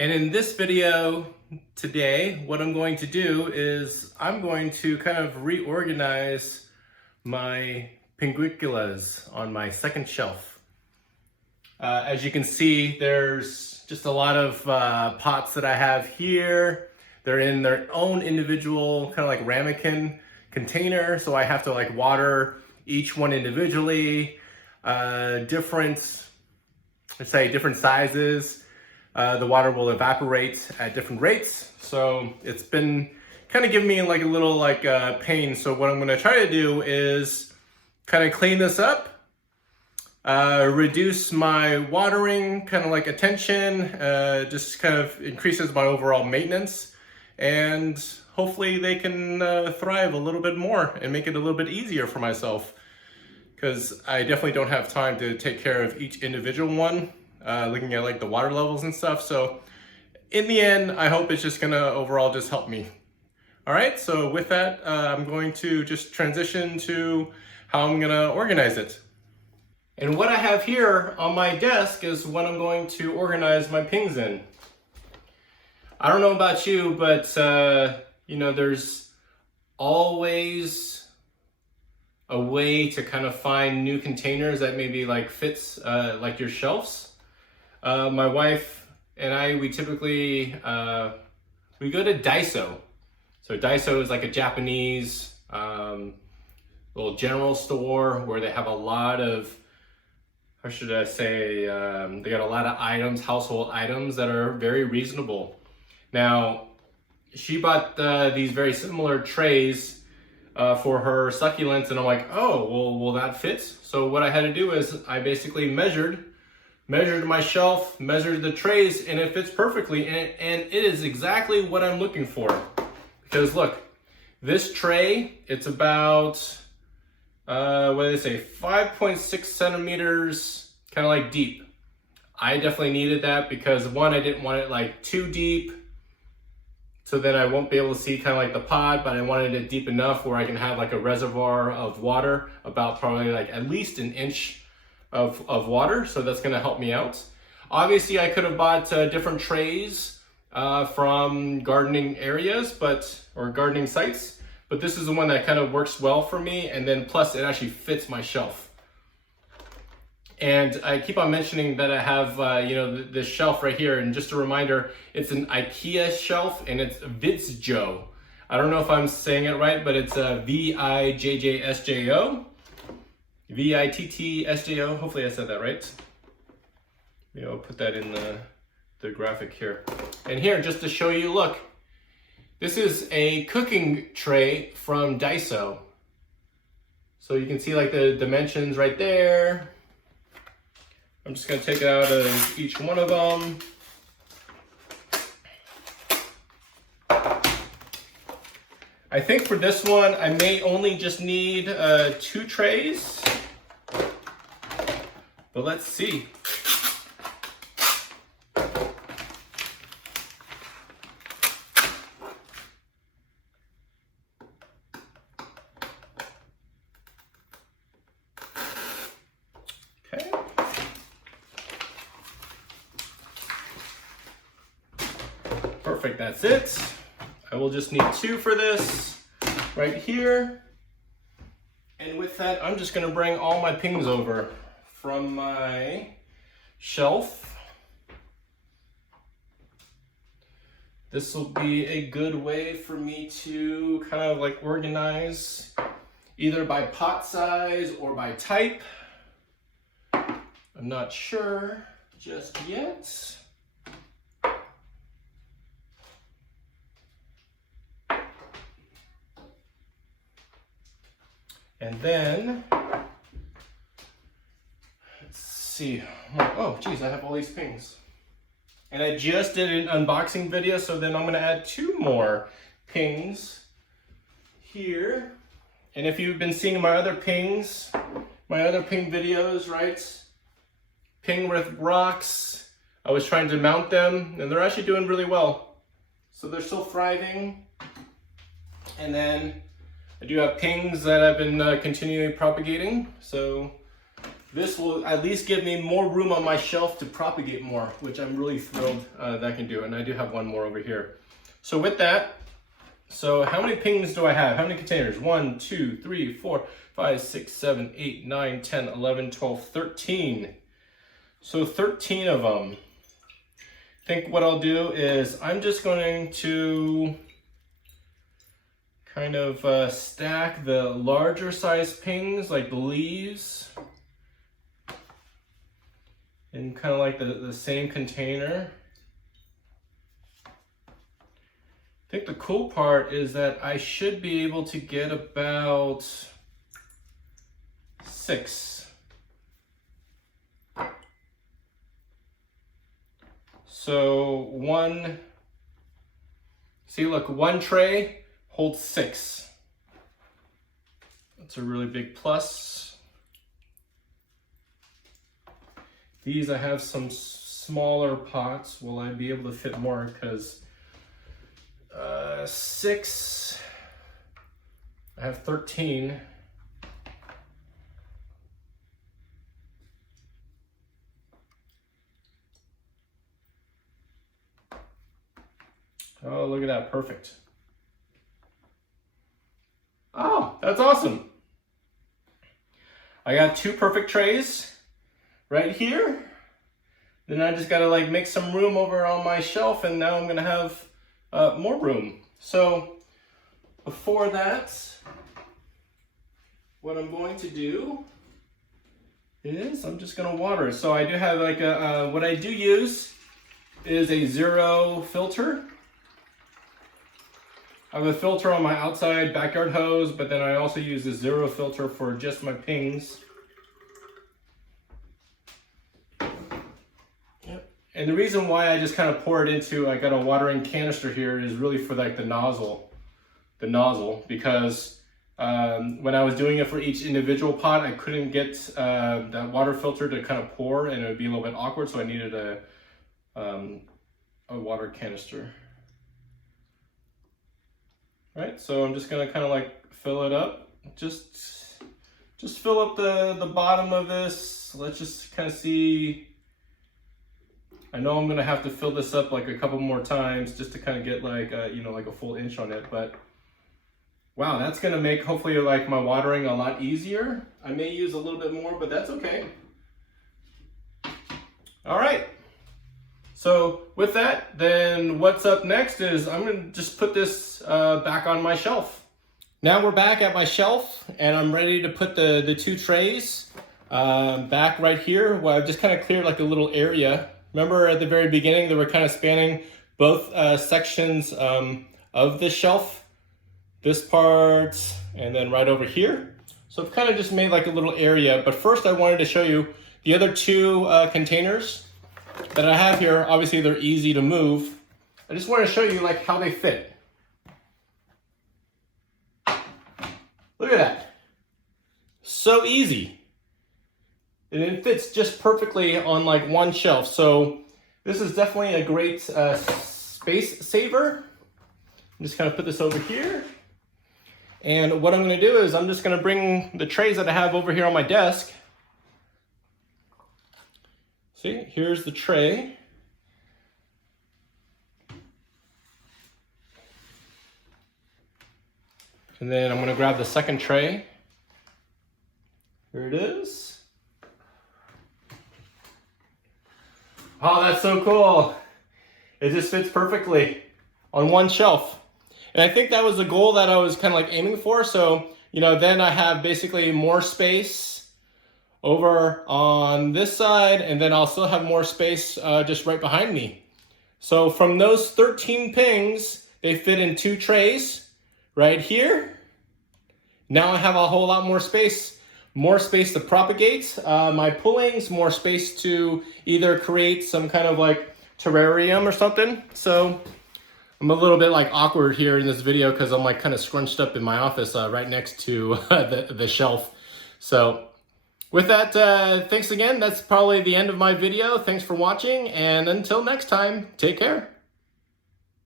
And in this video today, what I'm going to do is I'm going to kind of reorganize my Pinguiculas on my second shelf. As you can see, there's just a lot of pots that I have here. They're in their own individual kind of like ramekin container, so I have to like water each one individually. Different sizes. The water will evaporate at different rates, so it's been kind of giving me like a little pain. So what I'm going to try to do is kind of clean this up, reduce my watering kind of like attention, just kind of increases my overall maintenance, and hopefully they can thrive a little bit more and make it a little bit easier for myself, because I definitely don't have time to take care of each individual one, looking at like the water levels and stuff. So in the end, I hope it's just gonna overall just help me. All right, so with that, I'm going to just transition to how I'm gonna organize it. And what I have here on my desk is what I'm going to organize my pings in. I don't know about you, but you know, there's always a way to kind of find new containers that maybe like fits like your shelves. My wife and I, we typically we go to Daiso. So Daiso is like a Japanese little general store where they have a lot of, how should I say, they got a lot of items, household items that are very reasonable. Now, she bought these very similar trays for her succulents, and I'm like, oh, well that fits. So what I had to do is I basically measured my shelf, measured the trays, and it fits perfectly, and it is exactly what I'm looking for. Because look, this tray, it's about, what do they say, 5.6 centimeters, kind of like deep. I definitely needed that because one, I didn't want it like too deep, so then I won't be able to see kind of like the pod, but I wanted it deep enough where I can have like a reservoir of water, about probably like at least an inch of water. So that's gonna help me out. Obviously I could have bought different trays from gardening areas, or gardening sites, but this is the one that kind of works well for me. And then plus it actually fits my shelf. And I keep on mentioning that I have, you know, this shelf right here. And just a reminder, it's an IKEA shelf, and it's Vittsjo. I don't know if I'm saying it right, but it's Vittsjo. Vittsjo. Hopefully I said that right. You know, I'll put that in the graphic here. And here, just to show you, look, this is a cooking tray from Daiso. So you can see like the dimensions right there. I'm just gonna take it out of each one of them. I think for this one, I may only just need 2 trays, but let's see. Okay. Perfect, that's it. I will just need 2 for this right here. And with that, I'm just gonna bring all my pings over from my shelf. This will be a good way for me to kind of like organize either by pot size or by type. I'm not sure just yet. And then, let's see. Oh, geez, I have all these pings. And I just did an unboxing video, so then I'm gonna add 2 more pings here. And if you've been seeing my other ping videos, right? Ping with rocks. I was trying to mount them, and they're actually doing really well. So they're still thriving. And then I do have pings that I've been continually propagating. So this will at least give me more room on my shelf to propagate more, which I'm really thrilled that I can do. And I do have one more over here. So with that, so how many pings do I have? How many containers? 1, 2, 3, 4, 5, 6, 7, 8, 9, 10, 11, 12, 13. So 13 of them. I think what I'll do is I'm just going to kind of stack the larger size pings, like the leaves, in kind of like the same container. I think the cool part is that I should be able to get about 6. So one tray holds 6. That's a really big plus. These, I have some smaller pots. Will I be able to fit more? Because 6, I have 13. Oh, look at that, perfect. Oh, that's awesome. I got 2 perfect trays right here. Then I just gotta like make some room over on my shelf, and now I'm gonna have more room. So before that, what I'm going to do is I'm just gonna water it. So I do have like what I do use is a 0 filter. I have a filter on my outside backyard hose, but then I also use a 0 filter for just my pings. And the reason why I just kind of pour it into, I got a watering canister here, is really for like the nozzle, because when I was doing it for each individual pot, I couldn't get that water filter to kind of pour, and it would be a little bit awkward, so I needed a water canister. Right, so I'm just gonna kind of like fill it up. Just fill up the bottom of this. Let's just kind of see. I know I'm gonna have to fill this up like a couple more times just to kind of get like like a full inch on it. But wow, that's gonna make hopefully like my watering a lot easier. I may use a little bit more, but that's okay. All right. So with that, then what's up next is I'm gonna just put this back on my shelf. Now we're back at my shelf, and I'm ready to put the 2 trays back right here. Well, I've just kind of cleared like a little area. Remember at the very beginning, they were kind of spanning both sections of the shelf. This part, and then right over here. So I've kind of just made like a little area, but first I wanted to show you the other 2 containers that I have here. Obviously they're easy to move. I just want to show you like how they fit. Look at that. So easy. And it fits just perfectly on like one shelf. So this is definitely a great space saver. I'm just gonna put this over here. And what I'm gonna do is I'm just gonna bring the trays that I have over here on my desk. See, here's the tray. And then I'm gonna grab the second tray. Here it is. Oh, that's so cool. It just fits perfectly on one shelf. And I think that was the goal that I was kind of like aiming for. So, then I have basically more space over on this side, and then I'll still have more space just right behind me. So from those 13 pings, they fit in 2 trays right here. Now I have a whole lot more space to propagate my pullings, more space to either create some kind of like terrarium or something. So I'm a little bit like awkward here in this video because I'm like kind of scrunched up in my office right next to the shelf. So with that, thanks again. That's probably the end of my video. Thanks for watching, and until next time, take care.